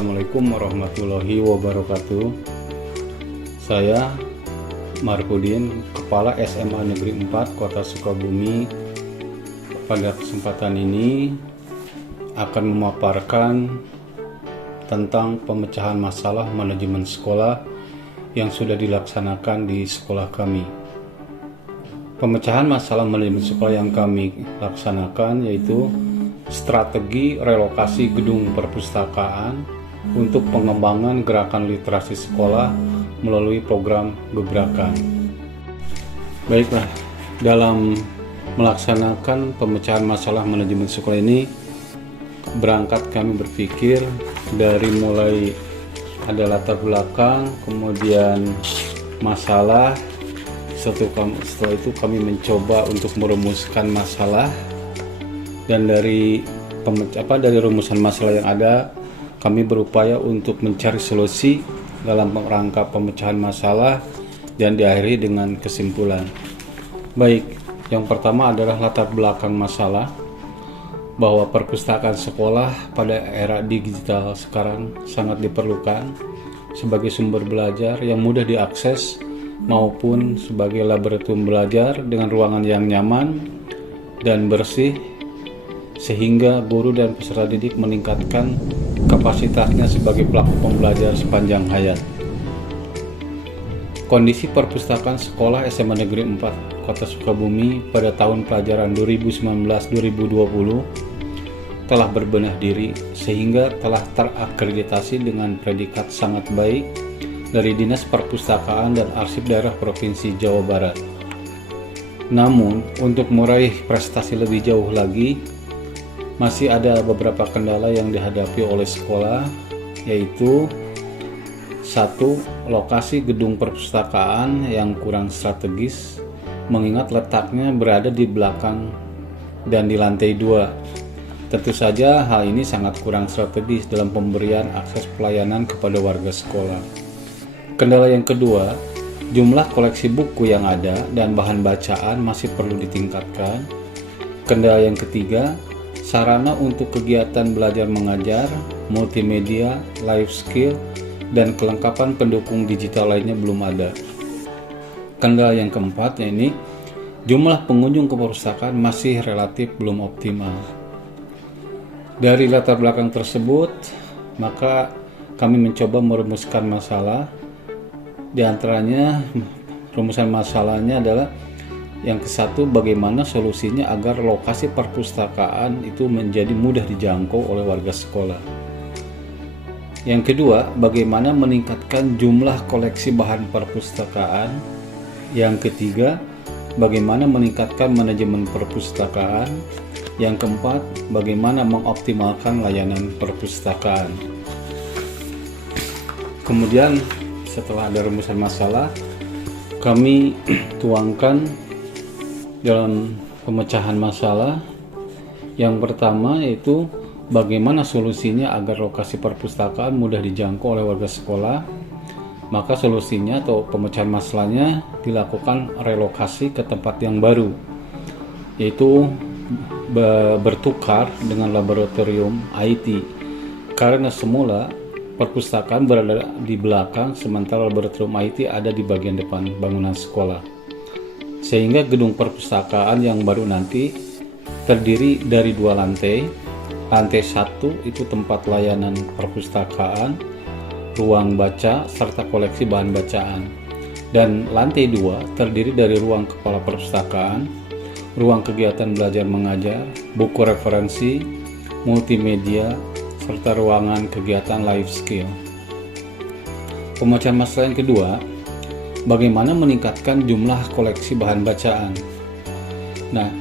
Assalamualaikum warahmatullahi wabarakatuh. Saya Marhudin, Kepala SMA Negeri 4 Kota Sukabumi. Pada kesempatan ini akan memaparkan tentang pemecahan masalah manajemen sekolah yang sudah dilaksanakan di sekolah kami. Pemecahan masalah manajemen sekolah yang kami laksanakan yaitu strategi relokasi gedung perpustakaan untuk pengembangan gerakan literasi sekolah melalui program gebrakan. Baiklah, dalam melaksanakan pemecahan masalah manajemen sekolah ini berangkat kami berpikir dari mulai ada latar belakang, kemudian masalah. Setelah itu kami mencoba untuk merumuskan masalah, dan dari rumusan masalah yang ada kami berupaya untuk mencari solusi dalam rangka pemecahan masalah dan diakhiri dengan kesimpulan. Baik, yang pertama adalah latar belakang masalah, bahwa perpustakaan sekolah pada era digital sekarang sangat diperlukan sebagai sumber belajar yang mudah diakses maupun sebagai laboratorium belajar dengan ruangan yang nyaman dan bersih, sehingga guru dan peserta didik meningkatkan kapasitasnya sebagai pelaku pembelajar sepanjang hayat. Kondisi perpustakaan sekolah SMA Negeri 4 Kota Sukabumi pada tahun pelajaran 2019-2020 telah berbenah diri sehingga telah terakreditasi dengan predikat sangat baik dari Dinas Perpustakaan dan Arsip Daerah Provinsi Jawa Barat. Namun, untuk meraih prestasi lebih jauh lagi, masih ada beberapa kendala yang dihadapi oleh sekolah, yaitu 1. Lokasi gedung perpustakaan yang kurang strategis, mengingat letaknya berada di belakang dan di lantai 2. Tentu saja hal ini sangat kurang strategis dalam pemberian akses pelayanan kepada warga sekolah. Kendala yang kedua, jumlah koleksi buku yang ada dan bahan bacaan masih perlu ditingkatkan. Kendala yang ketiga, sarana untuk kegiatan belajar mengajar, multimedia, life skill, dan kelengkapan pendukung digital lainnya belum ada. Kendala yang keempat, yaitu jumlah pengunjung ke perpustakaan masih relatif belum optimal. Dari latar belakang tersebut, maka kami mencoba merumuskan masalah. Di antaranya, rumusan masalahnya adalah yang ke-1, bagaimana solusinya agar lokasi perpustakaan itu menjadi mudah dijangkau oleh warga sekolah. Yang kedua, bagaimana meningkatkan jumlah koleksi bahan perpustakaan. Yang ketiga, bagaimana meningkatkan manajemen perpustakaan. Yang keempat, bagaimana mengoptimalkan layanan perpustakaan. Kemudian, setelah ada rumusan masalah, kami tuangkan dalam pemecahan masalah. Yang pertama yaitu bagaimana solusinya agar lokasi perpustakaan mudah dijangkau oleh warga sekolah. Maka solusinya atau pemecahan masalahnya dilakukan relokasi ke tempat yang baru, yaitu bertukar dengan laboratorium IT, karena semula perpustakaan berada di belakang sementara laboratorium IT ada di bagian depan bangunan sekolah. Sehingga gedung perpustakaan yang baru nanti terdiri dari 2 lantai. Lantai 1 itu tempat layanan perpustakaan, ruang baca, serta koleksi bahan bacaan. Dan lantai 2 terdiri dari ruang kepala perpustakaan, ruang kegiatan belajar mengajar, buku referensi, multimedia, serta ruangan kegiatan life skill. Pemecahan masalah yang kedua, bagaimana meningkatkan jumlah koleksi bahan bacaan. Nah,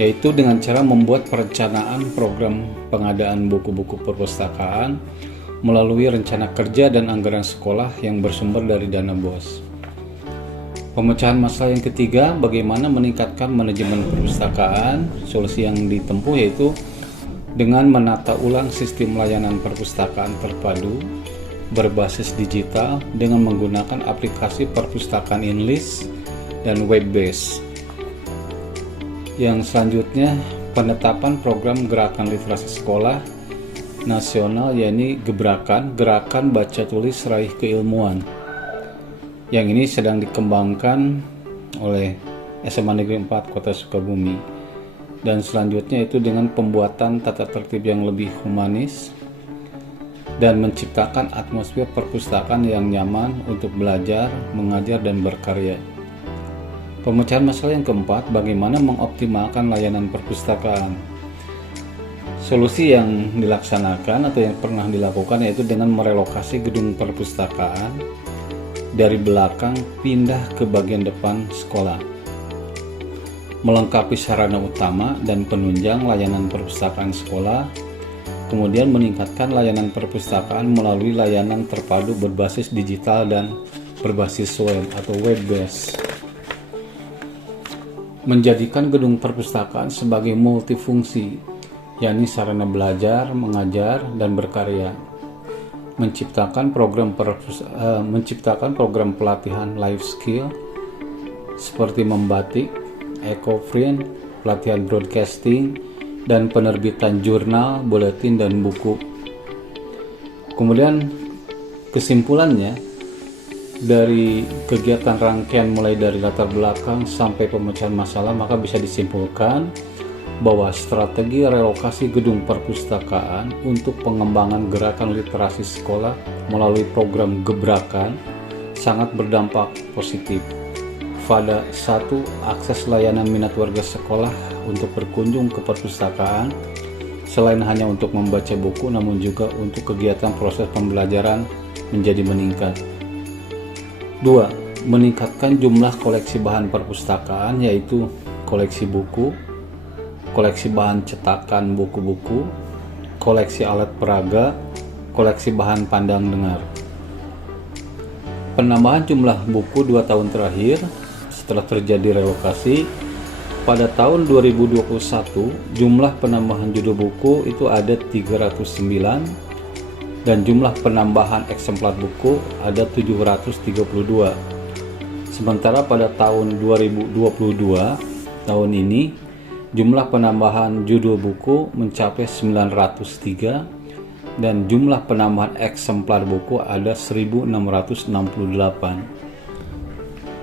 yaitu dengan cara membuat perencanaan program pengadaan buku-buku perpustakaan melalui rencana kerja dan anggaran sekolah yang bersumber dari dana BOS. Pemecahan masalah yang ketiga, bagaimana meningkatkan manajemen perpustakaan. Solusi yang ditempuh yaitu dengan menata ulang sistem layanan perpustakaan terpadu berbasis digital dengan menggunakan aplikasi perpustakaan inlist dan web based. Yang selanjutnya, penetapan program gerakan literasi sekolah nasional, yakni Gerakan Baca Tulis Raih Keilmuan. Yang ini sedang dikembangkan oleh SMA Negeri 4 Kota Sukabumi. Dan selanjutnya itu dengan pembuatan tata tertib yang lebih humanis dan menciptakan atmosfer perpustakaan yang nyaman untuk belajar, mengajar, dan berkarya. Pemecahan masalah yang keempat, bagaimana mengoptimalkan layanan perpustakaan. Solusi yang dilaksanakan atau yang pernah dilakukan yaitu dengan merelokasi gedung perpustakaan dari belakang pindah ke bagian depan sekolah, melengkapi sarana utama dan penunjang layanan perpustakaan sekolah, kemudian meningkatkan layanan perpustakaan melalui layanan terpadu berbasis digital dan berbasis web atau web-based. Menjadikan gedung perpustakaan sebagai multifungsi, yakni sarana belajar, mengajar, dan berkarya. Menciptakan program pelatihan life skill seperti membatik, eco-print, pelatihan broadcasting, dan penerbitan jurnal, buletin, dan buku. Kemudian kesimpulannya, dari kegiatan rangkaian mulai dari latar belakang sampai pemecahan masalah, maka bisa disimpulkan bahwa strategi relokasi gedung perpustakaan untuk pengembangan gerakan literasi sekolah melalui program Gebrakan sangat berdampak positif pada satu, akses layanan minat warga sekolah untuk berkunjung ke perpustakaan selain hanya untuk membaca buku, namun juga untuk kegiatan proses pembelajaran menjadi meningkat. 2. Meningkatkan jumlah koleksi bahan perpustakaan, yaitu koleksi buku, koleksi bahan cetakan buku-buku, koleksi alat peraga, koleksi bahan pandang dengar. Penambahan jumlah buku 2 tahun terakhir setelah terjadi relokasi, pada tahun 2021 jumlah penambahan judul buku itu ada 309 dan jumlah penambahan eksemplar buku ada 732. Sementara pada tahun 2022 tahun ini jumlah penambahan judul buku mencapai 903 dan jumlah penambahan eksemplar buku ada 1668.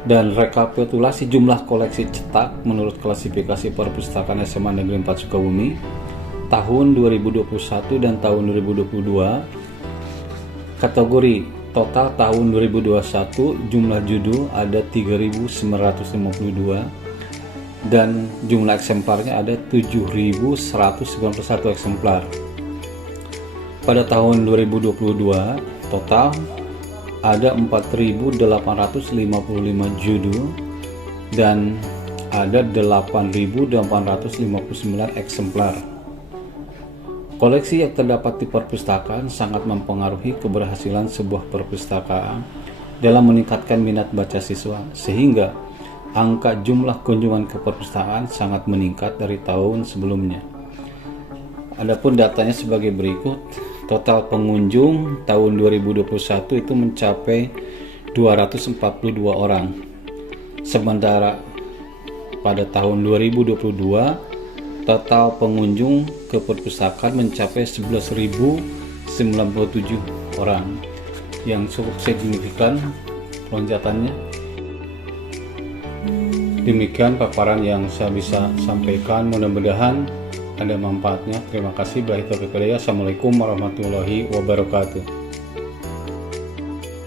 Dan rekapitulasi jumlah koleksi cetak menurut klasifikasi perpustakaan SMA Negeri 4 Sukabumi tahun 2021 dan tahun 2022. Kategori total tahun 2021 jumlah judul ada 3.952 dan jumlah eksemplarnya ada 7.191 eksemplar. Pada tahun 2022 total ada 4.855 judul dan ada 8.859 eksemplar. Koleksi yang terdapat di perpustakaan sangat mempengaruhi keberhasilan sebuah perpustakaan dalam meningkatkan minat baca siswa, sehingga angka jumlah kunjungan ke perpustakaan sangat meningkat dari tahun sebelumnya. Adapun datanya sebagai berikut. Total pengunjung tahun 2021 itu mencapai 242 orang. Sementara pada tahun 2022 total pengunjung ke perpustakaan mencapai 11.097 orang, yang cukup signifikan lonjakannya. Demikian paparan yang saya bisa sampaikan, mudah-mudahan ada manfaatnya. Terima kasih. Assalamualaikum warahmatullahi wabarakatuh.